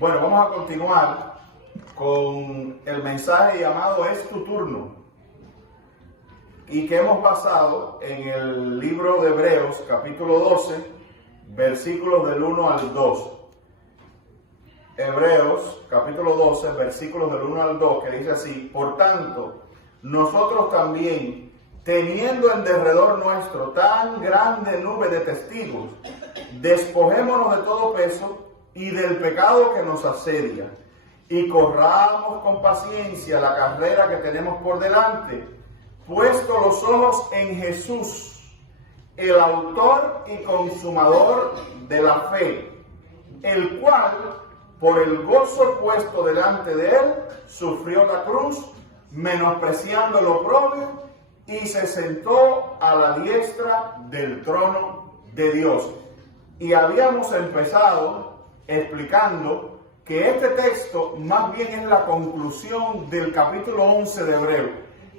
Bueno, vamos a continuar con el mensaje llamado Es tu turno, y que hemos basado en el libro de Hebreos, capítulo 12, versículos del 1 al 2. Hebreos, capítulo 12, versículos del 1 al 2, que dice así: por tanto, nosotros también, teniendo en derredor nuestro tan grande nube de testigos, despojémonos de todo peso y del pecado que nos asedia, y corramos con paciencia la carrera que tenemos por delante, puesto los ojos en Jesús, el autor y consumador de la fe, el cual, por el gozo puesto delante de él, sufrió la cruz, menospreciando lo oprobio, y se sentó a la diestra del trono de Dios. Y habíamos empezado explicando que este texto más bien es la conclusión del capítulo 11 de Hebreos.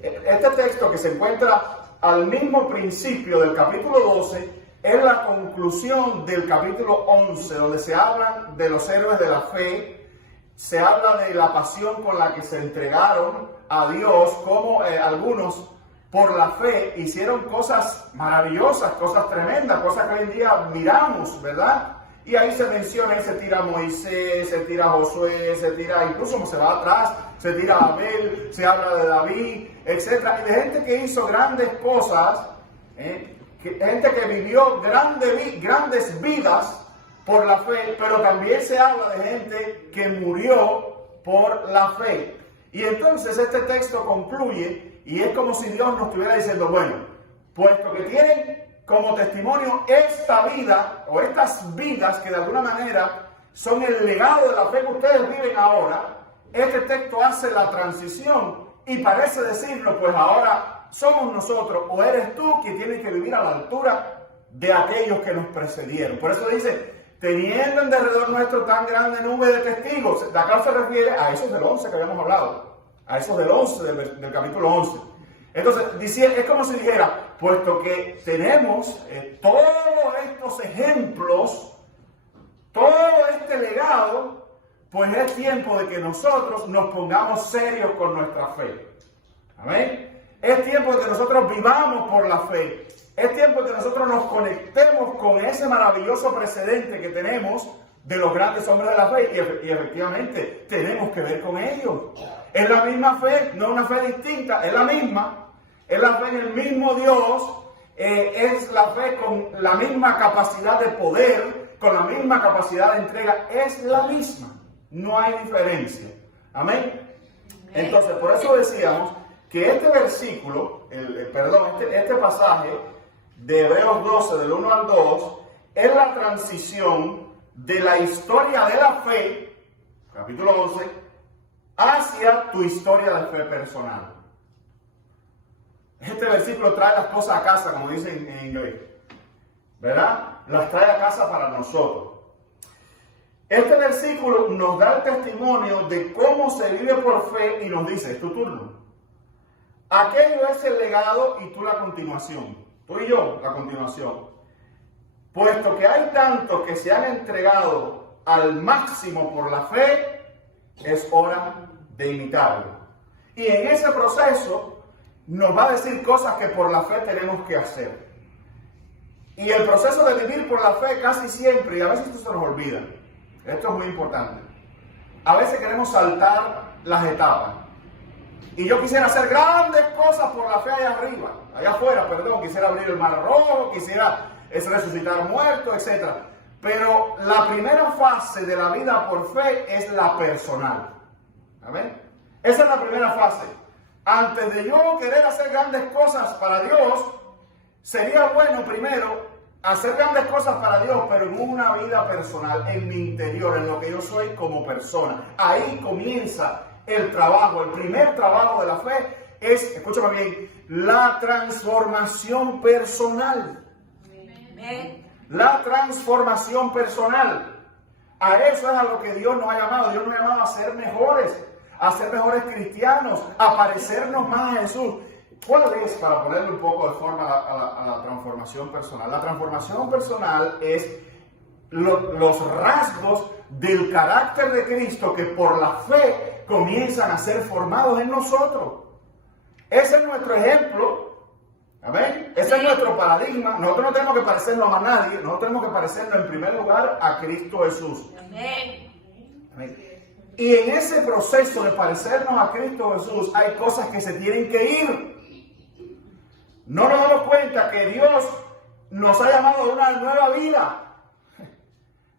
Este texto, que se encuentra al mismo principio del capítulo 12, es la conclusión del capítulo 11, donde se habla de los héroes de la fe, se habla de la pasión con la que se entregaron a Dios, como algunos por la fe hicieron cosas maravillosas, cosas tremendas, cosas que hoy en día miramos, ¿verdad? Y ahí se menciona, y se tira a Moisés, se tira a Josué, se tira, incluso como se va atrás, se tira a Abel, se habla de David, etc. Y de gente que hizo grandes cosas, gente que vivió grandes vidas por la fe, pero también se habla de gente que murió por la fe. Y entonces este texto concluye, y es como si Dios nos estuviera diciendo: bueno, puesto que tienen como testimonio esta vida, o estas vidas que de alguna manera son el legado de la fe que ustedes viven ahora, este texto hace la transición y parece decirnos: pues ahora somos nosotros, o eres tú, que tienes que vivir a la altura de aquellos que nos precedieron. Por eso dice: teniendo en derredor nuestro tan grande nube de testigos. De acá se refiere a esos del 11 que habíamos hablado, a esos del 11, del capítulo 11. Entonces, es como si dijera: puesto que tenemos todos estos ejemplos, todo este legado, pues es tiempo de que nosotros nos pongamos serios con nuestra fe. Amén. Es tiempo de que nosotros vivamos por la fe. Es tiempo de que nosotros nos conectemos con ese maravilloso precedente que tenemos de los grandes hombres de la fe. Y efectivamente tenemos que ver con ellos. Es la misma fe, no una fe distinta, es la misma. Es la fe en el mismo Dios, es la fe con la misma capacidad de poder, con la misma capacidad de entrega, es la misma, no hay diferencia. Amén. Entonces, por eso decíamos que este versículo, este pasaje de Hebreos 12, del 1 al 2, es la transición de la historia de la fe, capítulo 11, hacia tu historia de fe personal. Este versículo trae las cosas a casa, como dicen en inglés, ¿verdad? Las trae a casa para nosotros. Este versículo nos da el testimonio de cómo se vive por fe y nos dice: es tu turno. Aquello es el legado y tú la continuación. Tú y yo la continuación. Puesto que hay tantos que se han entregado al máximo por la fe, es hora de imitarlo. Y en ese proceso nos va a decir cosas que por la fe tenemos que hacer. Y el proceso de vivir por la fe casi siempre, y a veces esto se nos olvida, esto es muy importante, a veces queremos saltar las etapas. Y yo quisiera hacer grandes cosas por la fe allá arriba, allá afuera, quisiera abrir el mar rojo, quisiera resucitar muertos, etc. Pero la primera fase de la vida por fe es la personal. ¿Amén? Esa es la primera fase. Antes de yo querer hacer grandes cosas para Dios, sería bueno primero hacer grandes cosas para Dios, pero en una vida personal, en mi interior, en lo que yo soy como persona. Ahí comienza el trabajo. El primer trabajo de la fe es, escúchame bien, la transformación personal. La transformación personal. A eso es a lo que Dios nos ha llamado. Dios nos ha llamado a ser mejores cristianos, a parecernos más a Jesús. ¿Cuál es, para ponerle un poco de forma a la transformación personal? La transformación personal es los rasgos del carácter de Cristo que por la fe comienzan a ser formados en nosotros. Ese es nuestro ejemplo. Amén. Ese es nuestro paradigma. Nosotros no tenemos que parecernos a más nadie. Nosotros tenemos que parecernos en primer lugar a Cristo Jesús. Amén. Amén. Y en ese proceso de parecernos a Cristo Jesús hay cosas que se tienen que ir. No nos damos cuenta que Dios nos ha llamado a una nueva vida.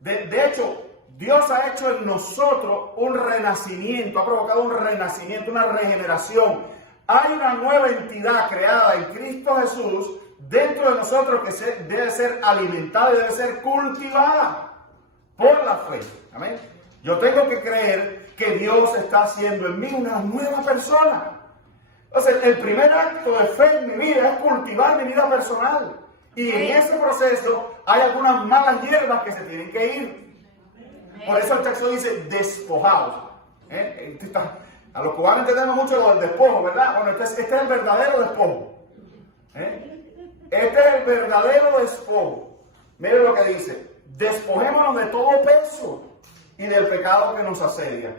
De hecho, Dios ha hecho en nosotros un renacimiento, ha provocado un renacimiento, una regeneración. Hay una nueva entidad creada en Cristo Jesús dentro de nosotros que debe ser alimentada y debe ser cultivada por la fe. Amén. Yo tengo que creer que Dios está haciendo en mí una nueva persona. Entonces, el primer acto de fe en mi vida es cultivar mi vida personal. Y en ese proceso hay algunas malas hierbas que se tienen que ir. Por eso el texto dice despojados. A los cubanos entendemos mucho lo del despojo, ¿verdad? Bueno, este es el verdadero despojo. Este es el verdadero despojo. Miren lo que dice. Despojémonos de todo peso y del pecado que nos asedia.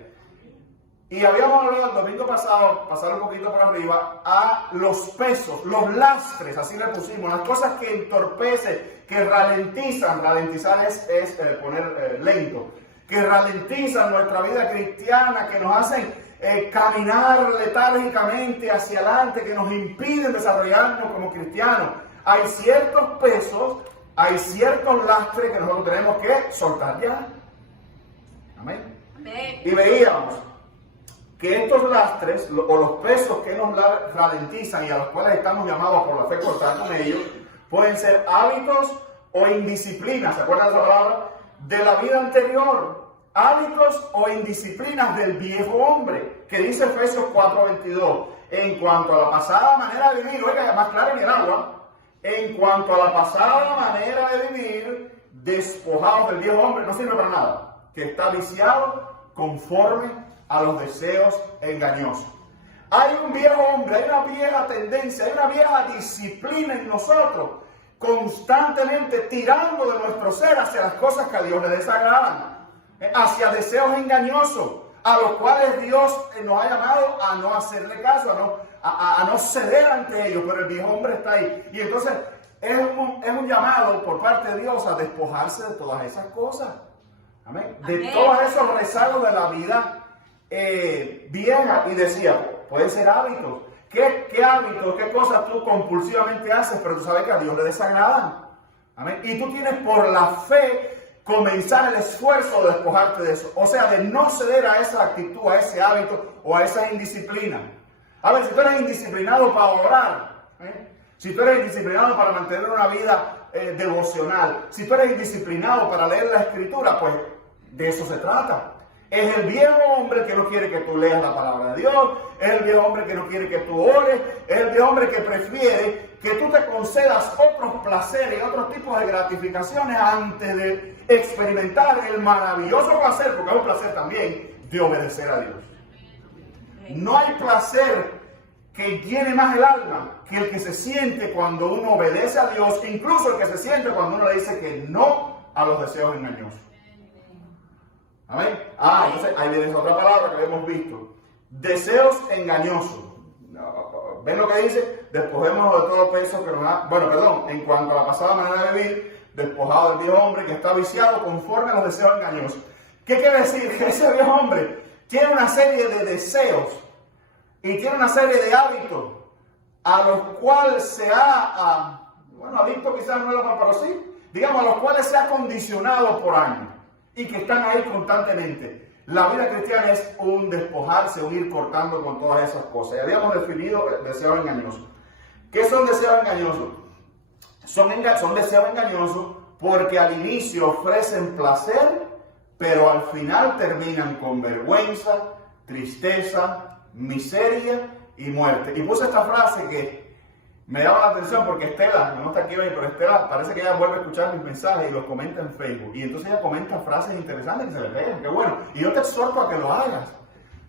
Y habíamos hablado el domingo pasado, pasar un poquito por arriba, a los pesos, los lastres, así le pusimos, las cosas que entorpecen, que ralentizan. Ralentizar es poner lento. Que ralentizan nuestra vida cristiana, que nos hacen caminar letárgicamente hacia adelante, que nos impiden desarrollarnos como cristianos. Hay ciertos pesos, hay ciertos lastres que nosotros tenemos que soltar ya. Amén. Amén. Y veíamos que estos lastres o los pesos que nos ralentizan y a los cuales estamos llamados por la fe a cortar con ellos, pueden ser hábitos o indisciplinas, ¿se acuerdan de esa palabra? De la vida anterior. Hábitos o indisciplinas del viejo hombre, que dice Efesios 4:22, en cuanto a la pasada manera de vivir, oiga, más claro en el agua, en cuanto a la pasada manera de vivir, despojados del viejo hombre, no sirve para nada, que está viciado conforme a los deseos engañosos. Hay un viejo hombre, hay una vieja tendencia, hay una vieja disciplina en nosotros, constantemente tirando de nuestro ser hacia las cosas que a Dios le desagradan. Hacia deseos engañosos, a los cuales Dios nos ha llamado a no hacerle caso, a no ceder ante ellos, pero el viejo hombre está ahí. Y entonces es un llamado por parte de Dios a despojarse de todas esas cosas. Amén. De todos esos rezagos de la vida vieja. Y decía, pueden ser hábitos. ¿Qué hábitos, qué cosas tú compulsivamente haces, pero tú sabes que a Dios le desagradan? Amén. Y tú tienes por la fe comenzar el esfuerzo de despojarte de eso. O sea, de no ceder a esa actitud, a ese hábito o a esa indisciplina. A ver, si tú eres indisciplinado para orar, si tú eres indisciplinado para mantener una vida devocional, si tú eres indisciplinado para leer la escritura, pues de eso se trata. Es el viejo hombre que no quiere que tú leas la palabra de Dios, es el viejo hombre que no quiere que tú ores, es el viejo hombre que prefiere que tú te concedas otros placeres y otros tipos de gratificaciones antes de experimentar el maravilloso placer, porque es un placer también, de obedecer a Dios. No hay placer que llene más el alma que el que se siente cuando uno obedece a Dios, incluso el que se siente cuando uno le dice que no a los deseos engañosos. Amén. Entonces ahí viene otra palabra que hemos visto. Deseos engañosos. ¿Ven lo que dice? Despojémonos de todo peso que nos ha... en cuanto a la pasada manera de vivir, despojado del viejo hombre que está viciado conforme a los deseos engañosos. ¿Qué quiere decir? Que ese viejo hombre tiene una serie de deseos y tiene una serie de hábitos a los cuales se ha, adicto quizás no es la palabra, pero sí, digamos, a los cuales se ha condicionado por años y que están ahí constantemente. La vida cristiana es un despojarse, un ir cortando con todas esas cosas. Ya habíamos definido deseos engañosos. ¿Qué son deseos engañosos? Son deseos engañosos porque al inicio ofrecen placer, pero al final terminan con vergüenza, tristeza, miseria y muerte. Y puse esta frase que me llama la atención porque Estela, no está aquí hoy, pero Estela parece que ella vuelve a escuchar mis mensajes y los comenta en Facebook. Y entonces ella comenta frases interesantes que se le vean, qué bueno. Y yo te exhorto a que lo hagas.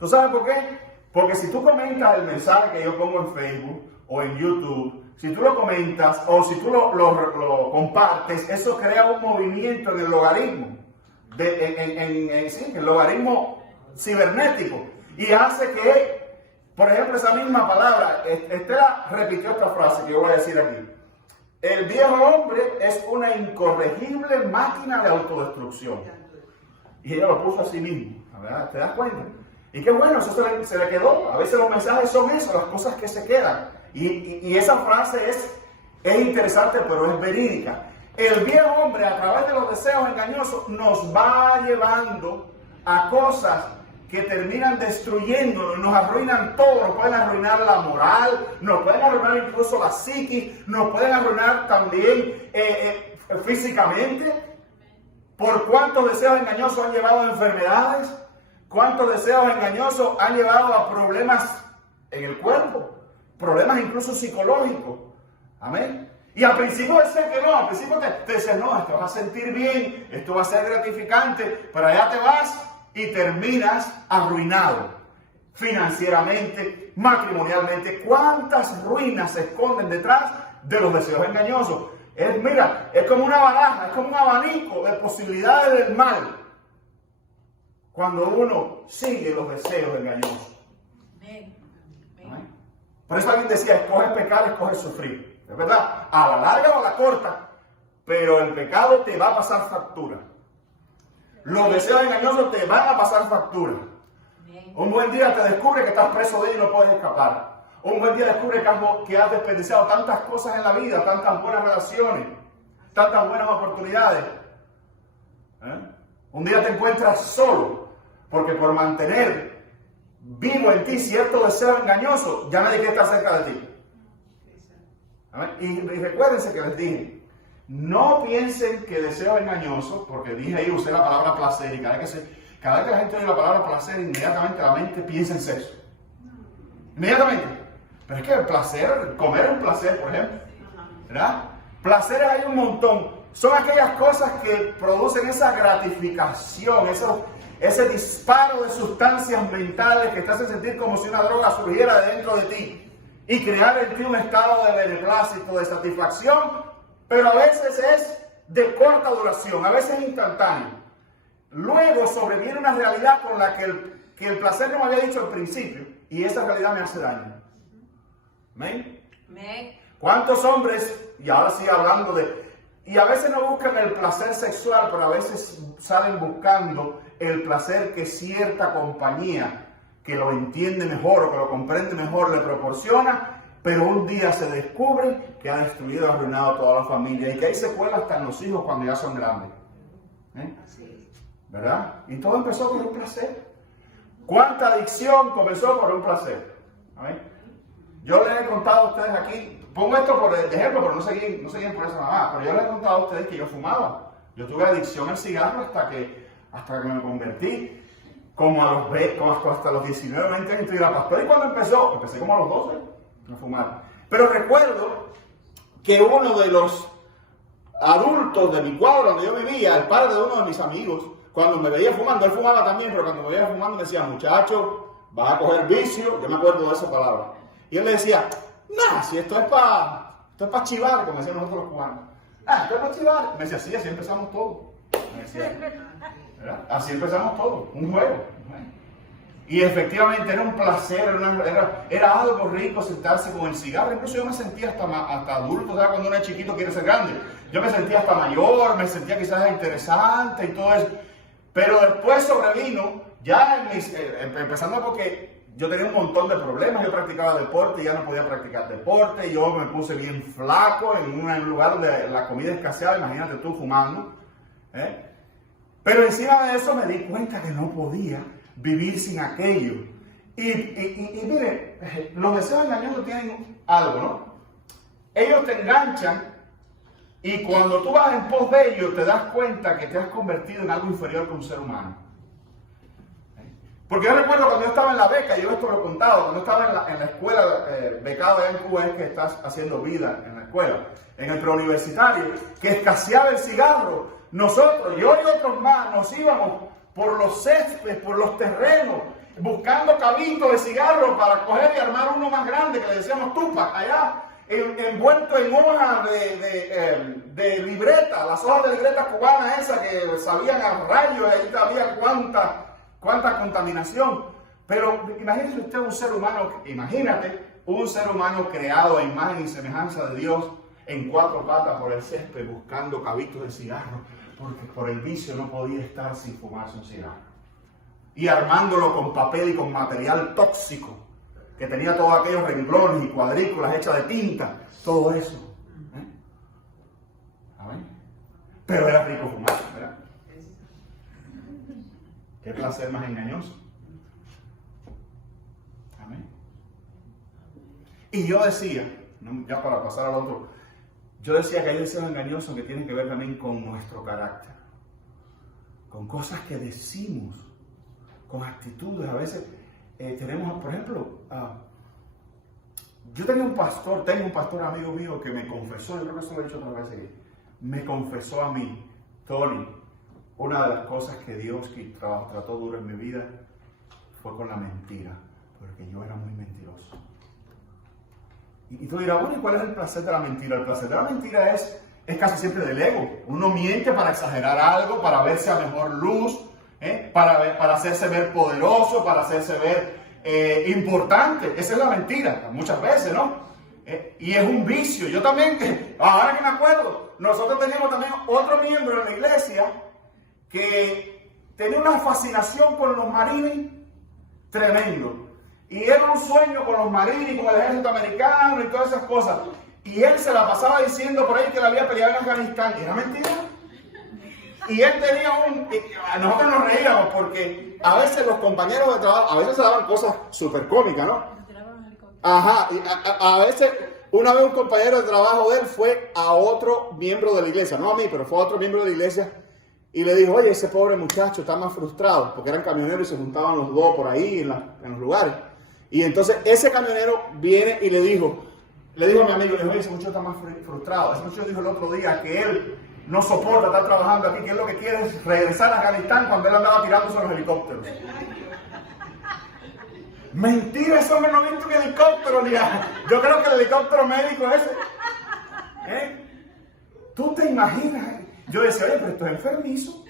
¿Tú sabes por qué? Porque si tú comentas el mensaje que yo pongo en Facebook o en YouTube, si tú lo comentas o si tú lo compartes, eso crea un movimiento en el logaritmo. el logaritmo cibernético, y hace que, por ejemplo, esa misma palabra, Estela repitió esta frase que yo voy a decir aquí: el viejo hombre es una incorregible máquina de autodestrucción. Y ella lo puso así mismo, ¿verdad? ¿Te das cuenta? Y qué bueno, eso se le quedó. A veces los mensajes son eso, las cosas que se quedan. Y esa frase es interesante, pero es verídica. El viejo hombre, a través de los deseos engañosos, nos va llevando a cosas que terminan destruyéndonos, nos arruinan todo, nos pueden arruinar la moral, nos pueden arruinar incluso la psiquis, nos pueden arruinar también físicamente. ¿Por cuántos deseos engañosos han llevado a enfermedades? ¿Cuántos deseos engañosos han llevado a problemas en el cuerpo? Problemas incluso psicológicos. Amén. Y al principio decían que no, al principio te decían, no, esto vas a sentir bien, esto va a ser gratificante, pero allá te vas y terminas arruinado financieramente, matrimonialmente. ¿Cuántas ruinas se esconden detrás de los deseos engañosos? Mira, es como una baraja, es como un abanico de posibilidades del mal cuando uno sigue los deseos engañosos. Por eso alguien decía, escoge pecar, escoge sufrir. Es verdad, a la larga o a la corta, pero el pecado te va a pasar factura. Los deseos engañosos te van a pasar factura. Un buen día te descubre que estás preso de ellos y no puedes escapar. Un buen día descubre que has desperdiciado tantas cosas en la vida, tantas buenas relaciones, tantas buenas oportunidades. Un día te encuentras solo, porque por mantener vivo en ti cierto deseo engañoso, ya nadie quiere estar cerca de ti. Y recuérdense que les dije, no piensen que deseo engañoso, porque dije ahí, usé la palabra placer, y cada vez que la gente oye la palabra placer, inmediatamente la mente piensa en sexo. Inmediatamente. Pero es que el placer, comer es un placer, por ejemplo, ¿verdad? Placeres hay un montón. Son aquellas cosas que producen esa gratificación, ese disparo de sustancias mentales que te hacen sentir como si una droga surgiera de dentro de ti y crear en ti un estado de beneplácito, de satisfacción, pero a veces es de corta duración, a veces instantáneo. Luego sobreviene una realidad con la que el placer no me había dicho al principio, y esa realidad me hace daño. ¿Amén? ¿Cuántos hombres, y ahora sigue hablando y a veces no buscan el placer sexual, pero a veces salen buscando el placer que cierta compañía que lo entiende mejor o que lo comprende mejor le proporciona, pero un día se descubre que ha destruido y arruinado toda la familia y que hay secuelas hasta en los hijos cuando ya son grandes. ¿Verdad? Y todo empezó por un placer. ¿Cuánta adicción comenzó por un placer? ¿Amén? Yo les he contado a ustedes aquí, pongo esto por ejemplo, pero no seguían por eso nada más, pero yo les he contado a ustedes que yo fumaba. Yo tuve adicción al cigarro hasta que me convertí como hasta los 19, 20 años y era pastor. ¿Y cuando empezó? Empecé como a los 12 a fumar. Pero recuerdo que uno de los adultos de mi cuadro donde yo vivía, el padre de uno de mis amigos, cuando me veía fumando, él fumaba también, pero cuando me veía fumando me decía, muchacho, vas a coger vicio. Yo me acuerdo de esa palabra. Y él le decía, no, si esto es para chivar, como decían nosotros los cubanos. Esto es para chivar. Me decía, sí, así empezamos todos. Me decía, ¿verdad? Así empezamos todos, un juego. Y efectivamente era un placer, era algo rico sentarse con el cigarro. Incluso yo me sentía hasta adulto, ¿sabes? Cuando uno es chiquito quiere ser grande. Yo me sentía hasta mayor, me sentía quizás interesante y todo eso. Pero después sobrevino, ya empezando porque yo tenía un montón de problemas. Yo practicaba deporte y ya no podía practicar deporte. Yo me puse bien flaco en un lugar donde la comida escaseaba, imagínate tú fumando. Pero encima de eso me di cuenta que no podía vivir sin aquello. Y mire, los deseos engañosos tienen algo, ¿no? Ellos te enganchan y cuando tú vas en pos de ellos te das cuenta que te has convertido en algo inferior que un ser humano. Porque yo recuerdo cuando yo estaba en la beca, yo esto lo he contado, cuando yo estaba en la escuela becado allá en Cuba, es que estás haciendo vida en la escuela, en el preuniversitario, que escaseaba el cigarro. Nosotros, yo y otros más, nos íbamos por los céspedes, por los terrenos, buscando cabitos de cigarro para coger y armar uno más grande que le decíamos Tupac allá. envuelto en hojas de libreta, las hojas de libreta cubanas esas que salían a rayos, y ahí había cuánta contaminación. Pero imagínate usted un ser humano creado a imagen y semejanza de Dios, en 4 patas por el césped buscando cabitos de cigarro, porque por el vicio no podía estar sin fumarse un cigarro. Y armándolo con papel y con material tóxico, que tenía todos aquellos renglones y cuadrículas hechas de tinta, todo eso. ¿Amén? Pero era rico fumar, ¿verdad? Qué placer más engañoso. Amén. Y yo decía, ya para pasar al otro, yo decía que hay deseos engañosos que tienen que ver también con nuestro carácter, con cosas que decimos, con actitudes. A veces tenemos, por ejemplo, yo tengo un pastor amigo mío que me confesó, yo creo que eso lo he dicho otras veces, me confesó a mí, Tony, una de las cosas que Dios trató duro en mi vida fue con la mentira, porque yo era muy mentiroso. Y tú dirás, bueno, ¿y cuál es el placer de la mentira? El placer de la mentira es casi siempre del ego. Uno miente para exagerar algo, para verse a mejor luz, para hacerse ver poderoso, para hacerse ver importante. Esa es la mentira, muchas veces, ¿no? Y es un vicio. Yo también, ahora que me acuerdo, nosotros teníamos también otro miembro en la iglesia que tenía una fascinación por los marines tremendo. Y era un sueño con los marines, con el ejército americano y todas esas cosas. Y él se la pasaba diciendo por ahí que él había peleado en Afganistán. ¿Era mentira? Y él tenía nosotros nos reíamos porque a veces los compañeros de trabajo, a veces se daban cosas súper cómicas, ¿no? Ajá, y a veces, una vez un compañero de trabajo de él fue a otro miembro de la iglesia, no a mí, pero fue a otro miembro de la iglesia, y le dijo, oye, ese pobre muchacho está más frustrado, porque eran camioneros y se juntaban los dos por ahí en los lugares. Y entonces ese camionero viene y le dijo a mi amigo, oye, ese muchacho está más frustrado. Ese muchacho dijo el otro día que él no soporta estar trabajando aquí, que él lo que quiere es regresar a Afganistán cuando él andaba tirándose los helicópteros. Mentira, ese hombre no ha visto un helicóptero, ni yo creo que el helicóptero médico ese. ¿Tú te imaginas? Yo decía, oye, pero esto es enfermizo.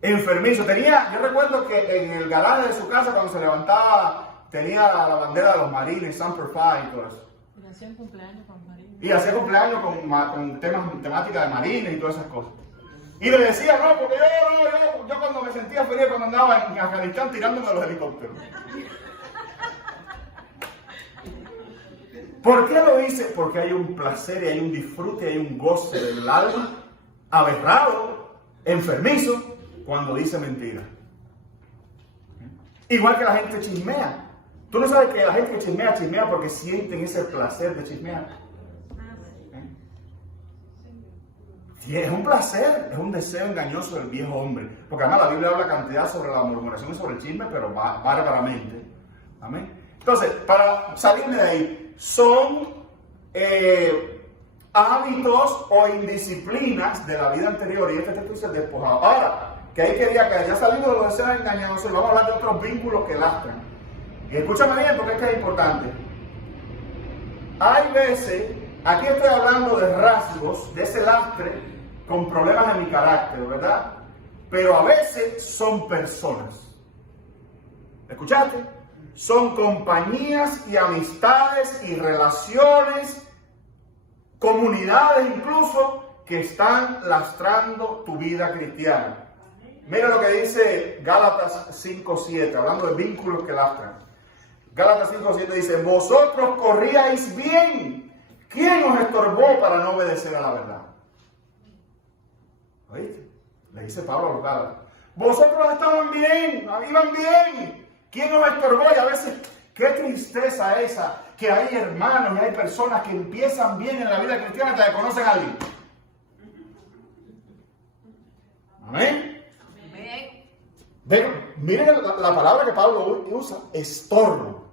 Enfermizo. Yo recuerdo que en el garaje de su casa, cuando se levantaba, tenía la bandera de los marines, Semper Fi y todo eso. Y hacían cumpleaños con marines. Y hacía cumpleaños con temática de marines y todas esas cosas. Y le decía, no, porque yo cuando me sentía feliz cuando andaba en Afganistán tirándome de los helicópteros. ¿Por qué lo hice? Porque hay un placer y hay un disfrute, hay un goce del alma, aberrado, enfermizo, cuando dice mentira. Igual que la gente chismea. Tú no sabes que la gente que chismea porque sienten ese placer de chismear. Es un placer, es un deseo engañoso del viejo hombre. Porque además la Biblia habla cantidad sobre la murmuración y sobre el chisme, pero bárbaramente. Amén. Entonces, para salirme de ahí, son hábitos o indisciplinas de la vida anterior. Y este texto dice despojado. Ahora, que ahí quería que ya salimos de los deseos engañosos y vamos a hablar de otros vínculos que lastran. Y escúchame bien porque es importante. Hay veces, aquí estoy hablando de rasgos, de ese lastre con problemas en mi carácter, ¿verdad? Pero a veces son personas. ¿Escuchaste? Son compañías y amistades y relaciones, comunidades incluso, que están lastrando tu vida cristiana. Mira lo que dice Gálatas 5:7, hablando de vínculos que lastran. Gálatas 5:7 dice, vosotros corríais bien. ¿Quién os estorbó para no obedecer a la verdad? ¿Oíste? Le dice Pablo a los Gálatas. Vosotros estaban bien, iban bien. ¿Quién os estorbó? Y a veces, qué tristeza esa, que hay hermanos y hay personas que empiezan bien en la vida cristiana hasta que conocen a alguien. Amén. Miren la palabra que Pablo usa, estorbo.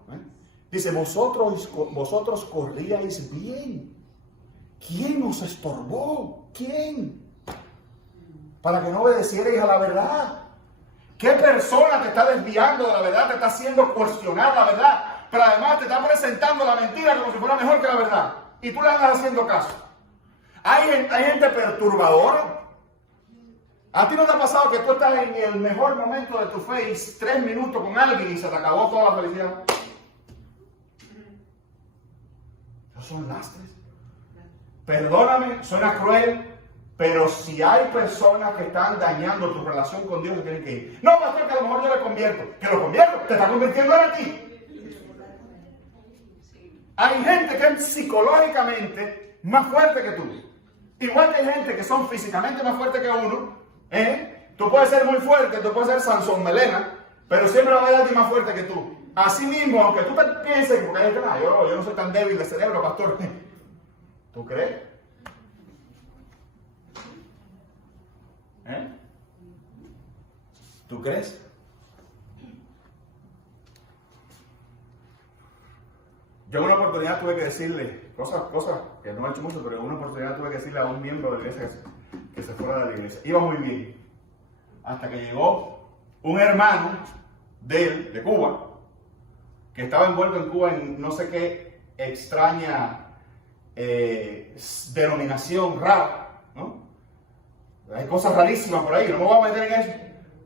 Dice, vosotros corríais bien. ¿Quién os estorbó? ¿Quién? Para que no obedecierais a la verdad. ¿Qué persona te está desviando de la verdad? Te está haciendo cuestionar la verdad. pero además te está presentando la mentira como si fuera mejor que la verdad. Y tú le andas haciendo caso. Hay gente perturbadora. ¿A ti no te ha pasado que tú estás en el mejor momento de tu fe y 3 minutos con alguien y se te acabó toda la felicidad? Esos son lastres. Perdóname, suena cruel, pero si hay personas que están dañando tu relación con Dios, se tienen que ir. No, pastor, que a lo mejor yo le convierto. Que lo convierto, te está convirtiendo en ti. Hay gente que es psicológicamente más fuerte que tú. Igual que hay gente que son físicamente más fuertes que uno. Tú puedes ser muy fuerte, tú puedes ser Sansón Melena, pero siempre va a haber alguien más fuerte que tú. Así mismo, aunque tú te pienses que yo no soy tan débil de cerebro, pastor. ¿Tú crees? ¿Tú crees? Yo en una oportunidad tuve que decirle cosas que no he hecho mucho, pero en una oportunidad tuve que decirle a un miembro de la iglesia que se fuera de la iglesia. Iba muy bien. Hasta que llegó un hermano de él, de Cuba, que estaba envuelto en Cuba en no sé qué extraña denominación rara, ¿no? Hay cosas rarísimas por ahí, no me voy a meter en eso.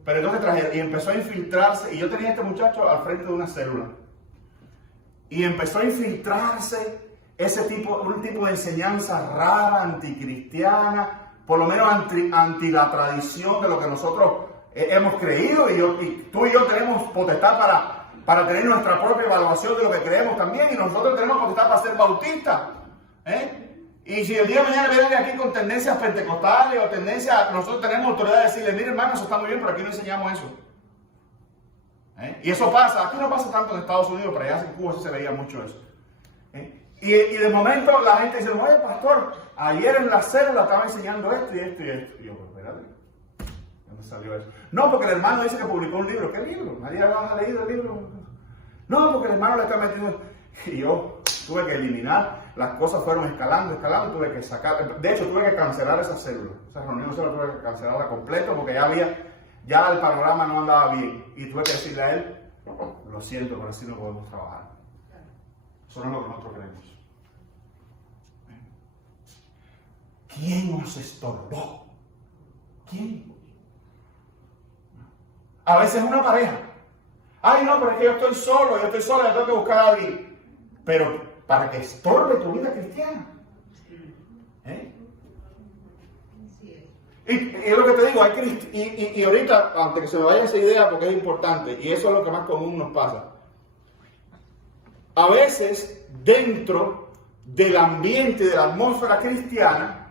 Pero entonces y empezó a infiltrarse, y yo tenía a este muchacho al frente de una célula. Y empezó a infiltrarse un tipo de enseñanza rara, anticristiana, por lo menos anti la tradición de lo que nosotros hemos creído, y tú y yo tenemos potestad para tener nuestra propia evaluación de lo que creemos también, y nosotros tenemos potestad para ser bautistas. Y si el día de mañana vienen aquí con tendencias pentecostales o tendencias, nosotros tenemos autoridad de decirle, mire hermano, eso está muy bien, pero aquí no enseñamos eso. Y eso pasa, aquí no pasa tanto en Estados Unidos, pero allá en Cuba sí se veía mucho eso. Y de momento la gente dice, oye pastor, ayer en la célula estaba enseñando esto y esto y esto. Y yo, pues espérate, ¿dónde salió eso? No, porque el hermano dice que publicó un libro. ¿Qué libro? ¿Nadie ha leído el libro? No, porque el hermano le está metiendo. Y yo tuve que eliminar, las cosas fueron escalando, tuve que sacar, de hecho tuve que cancelar esa célula. Esa reunión se la tuve que cancelarla completa porque ya el panorama no andaba bien. Y tuve que decirle a él, lo siento, pero así no podemos trabajar. Eso no es lo que nosotros queremos. ¿Quién nos estorbó? ¿Quién? A veces una pareja. Ay, no, pero es que yo estoy solo, yo tengo que buscar a alguien. Pero para que estorbe tu vida cristiana. Y es lo que te digo, y ahorita, antes que se me vaya esa idea, porque es importante, y eso es lo que más común nos pasa. A veces, dentro del ambiente, de la atmósfera cristiana,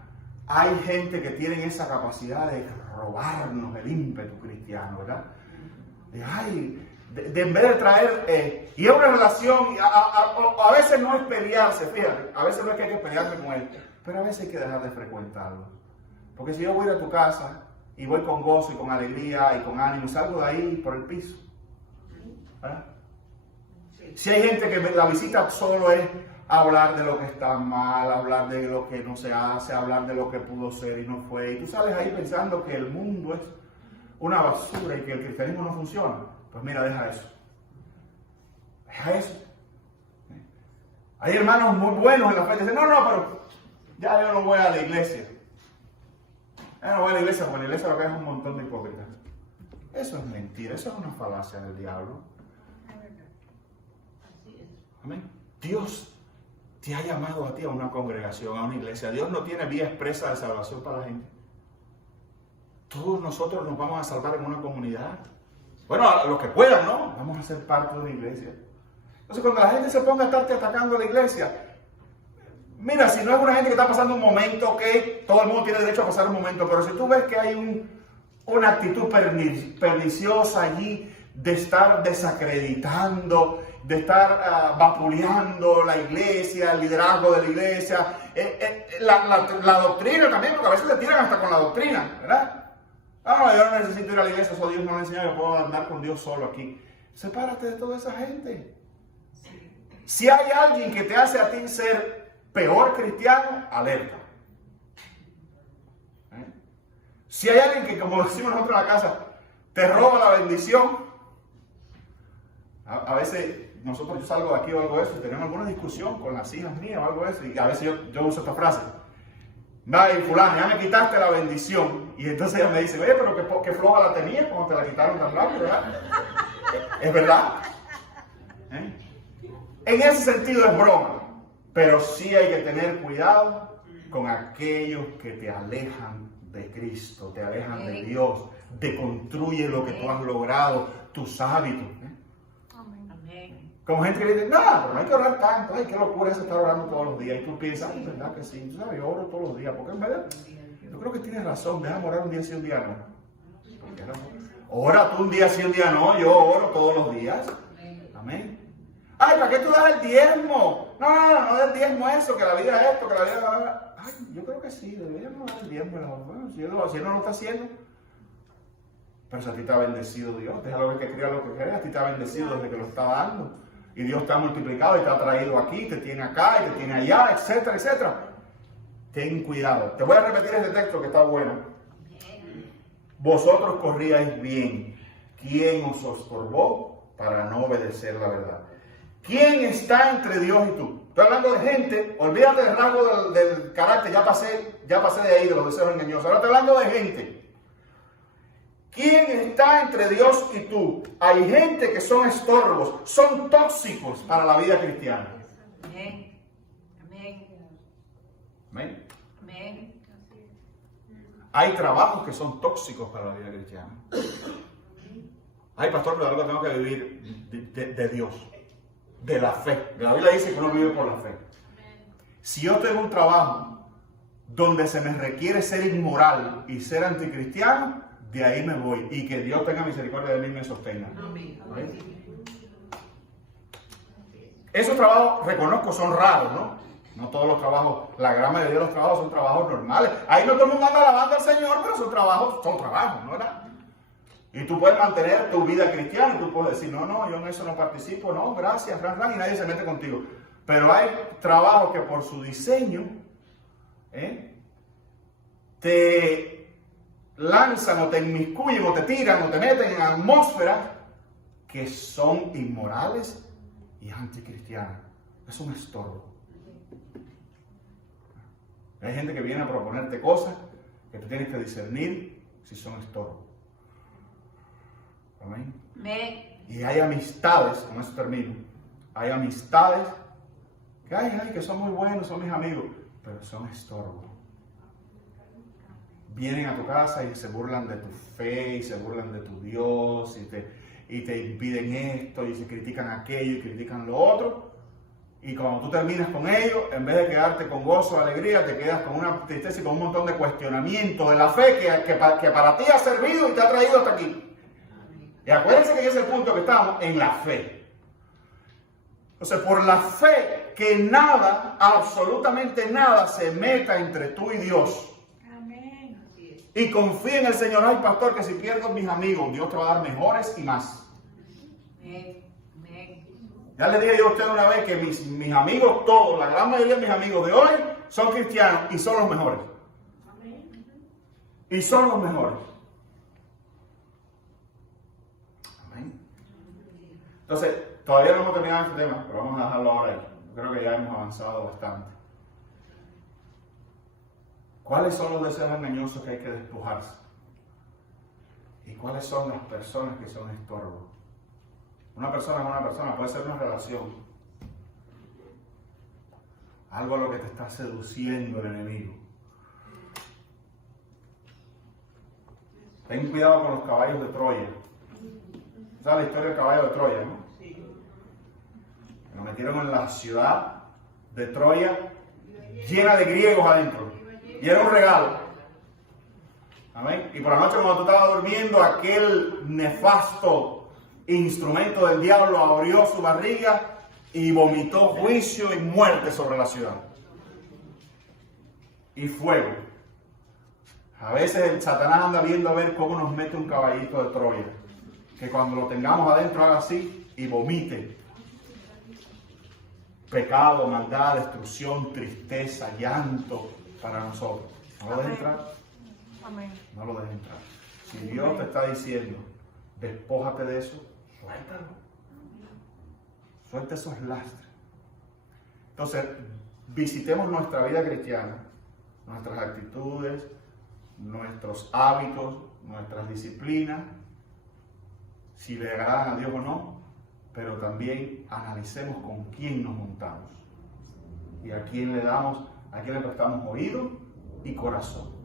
hay gente que tiene esa capacidad de robarnos el ímpetu cristiano, ¿verdad? De en vez de traer, y es una relación, a veces no es pelearse, fíjate, a veces no es que hay que pelearse con él, pero a veces hay que dejar de frecuentarlo. Porque si yo voy a tu casa y voy con gozo y con alegría y con ánimo, salgo de ahí por el piso. ¿Verdad? Si hay gente que la visita solo es hablar de lo que está mal, hablar de lo que no se hace, hablar de lo que pudo ser y no fue, y tú sales ahí pensando que el mundo es una basura y que el cristianismo no funciona, pues mira, deja eso. Deja eso. Hay hermanos muy buenos en la fe que dicen, no, pero ya yo no voy a la iglesia. Ya no voy a la iglesia, porque la iglesia lo que es un montón de hipócritas. Eso es mentira, eso es una falacia del diablo. Amén. Dios te ha llamado a ti a una congregación, a una iglesia. Dios no tiene vía expresa de salvación para la gente. Todos nosotros nos vamos a salvar en una comunidad. Bueno, a los que puedan, ¿no? Vamos a ser parte de una iglesia. Entonces, cuando la gente se ponga a estarte atacando a la iglesia, mira, si no es una gente que está pasando un momento, ok, todo el mundo tiene derecho a pasar un momento, pero si tú ves que hay una actitud perniciosa allí de estar desacreditando, de estar vapuleando la iglesia, el liderazgo de la iglesia, la doctrina también, porque a veces le tiran hasta con la doctrina, ¿verdad? Ah, yo no necesito ir a la iglesia, eso Dios me lo ha enseñado, yo puedo andar con Dios solo aquí. Sepárate de toda esa gente. Si hay alguien que te hace a ti ser peor cristiano, alerta. Si hay alguien que, como decimos nosotros en la casa, te roba la bendición, a veces yo salgo de aquí o algo de eso y tenemos alguna discusión con las hijas mías o algo de eso, y a veces yo uso esta frase. Vaya, fulano, ya me quitaste la bendición. Y entonces ella me dice, oye, pero qué floja la tenías cuando te la quitaron tan rápido, ¿verdad? ¿Es verdad? ¿Eh? En ese sentido es broma, pero sí hay que tener cuidado con aquellos que te alejan de Cristo, te alejan de Dios, deconstruye lo que tú has logrado, tus hábitos. Amén. Como gente que dice, no, pero no hay que orar tanto, ay, qué locura es estar orando todos los días. Y tú piensas, ay, ¿verdad que sí? Yo, ¿sabes? Yo oro todos los días, porque en verdad, yo creo que tienes razón, déjame orar un día sí, un día no. Ora tú un día sí, un día no, yo oro todos los días. Amén. Ay, ¿para qué tú das el diezmo? No des diezmo eso, que la vida es esto, que la vida... Ay, yo creo que sí, deberíamos dar el diezmo. Bueno, si él no lo está haciendo. Pero si a ti te ha bendecido Dios, déjalo ver que crea lo que quiere, a ti te ha bendecido desde que lo está dando. Y Dios te ha multiplicado y te ha traído aquí, te tiene acá y te tiene allá, etcétera, etcétera. Ten cuidado. Te voy a repetir este texto que está bueno. Vosotros corríais bien. ¿Quién os estorbó para no obedecer la verdad? ¿Quién está entre Dios y tú? Estoy hablando de gente, olvídate del rasgo del carácter, ya pasé de ahí, de los deseos engañosos. Ahora estoy hablando de gente. ¿Quién está entre Dios y tú? Hay gente que son estorbos, son tóxicos para la vida cristiana. Amén. Amén. Amén. Amén. Hay trabajos que son tóxicos para la vida cristiana. Ay, pastor, pero algo tengo que vivir de Dios, de la fe. La Biblia dice que uno vive por la fe. Si yo tengo un trabajo donde se me requiere ser inmoral y ser anticristiano, de ahí me voy. Y que Dios tenga misericordia de mí y me sostenga. ¿Amén? Esos trabajos, reconozco, son raros, ¿no? No todos los trabajos, la gran mayoría de los trabajos son trabajos normales. Ahí no todo el mundo anda alabando al Señor, pero son trabajos, ¿no verdad? Y tú puedes mantener tu vida cristiana y tú puedes decir, no, yo en eso no participo, no, gracias, y nadie se mete contigo. Pero hay trabajos que por su diseño te lanzan o te inmiscuyen o te tiran o te meten en atmósferas que son inmorales y anticristianas. Es un estorbo. Hay gente que viene a proponerte cosas que tú tienes que discernir si son estorbos. Amén. Y hay amistades, con eso termino, hay amistades que son muy buenos, son mis amigos, pero son estorbos. Vienen a tu casa y se burlan de tu fe, y se burlan de tu Dios, y te impiden esto, y se critican aquello, y critican lo otro. Y cuando tú terminas con ellos, en vez de quedarte con gozo, alegría, te quedas con una tristeza y con un montón de cuestionamiento de la fe que para ti ha servido y te ha traído hasta aquí. Y acuérdense que ese es el punto que estamos, en la fe. Entonces, por la fe, que nada, absolutamente nada, se meta entre tú y Dios. Amén. Y confía en el Señor. Ay, pastor, que si pierdo mis amigos, Dios te va a dar mejores y más. Amén. Ya le dije yo a usted una vez que mis amigos, todos, la gran mayoría de mis amigos de hoy, son cristianos y son los mejores. Y son los mejores. Amén. Entonces, todavía no hemos terminado este tema, pero vamos a dejarlo ahora ahí. Creo que ya hemos avanzado bastante. ¿Cuáles son los deseos engañosos que hay que despojarse? ¿Y cuáles son las personas que son estorbos? Una persona con una persona puede ser una relación. Algo a lo que te está seduciendo el enemigo. Ten cuidado con los caballos de Troya. ¿Sabes la historia del caballo de Troya, no? Sí. Lo metieron en la ciudad de Troya llena de griegos adentro. Y era un regalo. Amén. Y por la noche cuando tú estabas durmiendo, aquel nefasto instrumento del diablo abrió su barriga y vomitó juicio y muerte sobre la ciudad. Y fuego. A veces el Satanás anda viendo a ver cómo nos mete un caballito de Troya. Que cuando lo tengamos adentro haga así y vomite. Pecado, maldad, destrucción, tristeza, llanto para nosotros. ¿No lo dejes entrar? Amén. No lo dejes entrar. Si Dios te está diciendo, despójate de eso, suéltalo. Suelta esos lastres. Entonces, visitemos nuestra vida cristiana, nuestras actitudes, nuestros hábitos, nuestras disciplinas, si le agradan a Dios o no, pero también analicemos con quién nos juntamos y a quién le prestamos oído y corazón.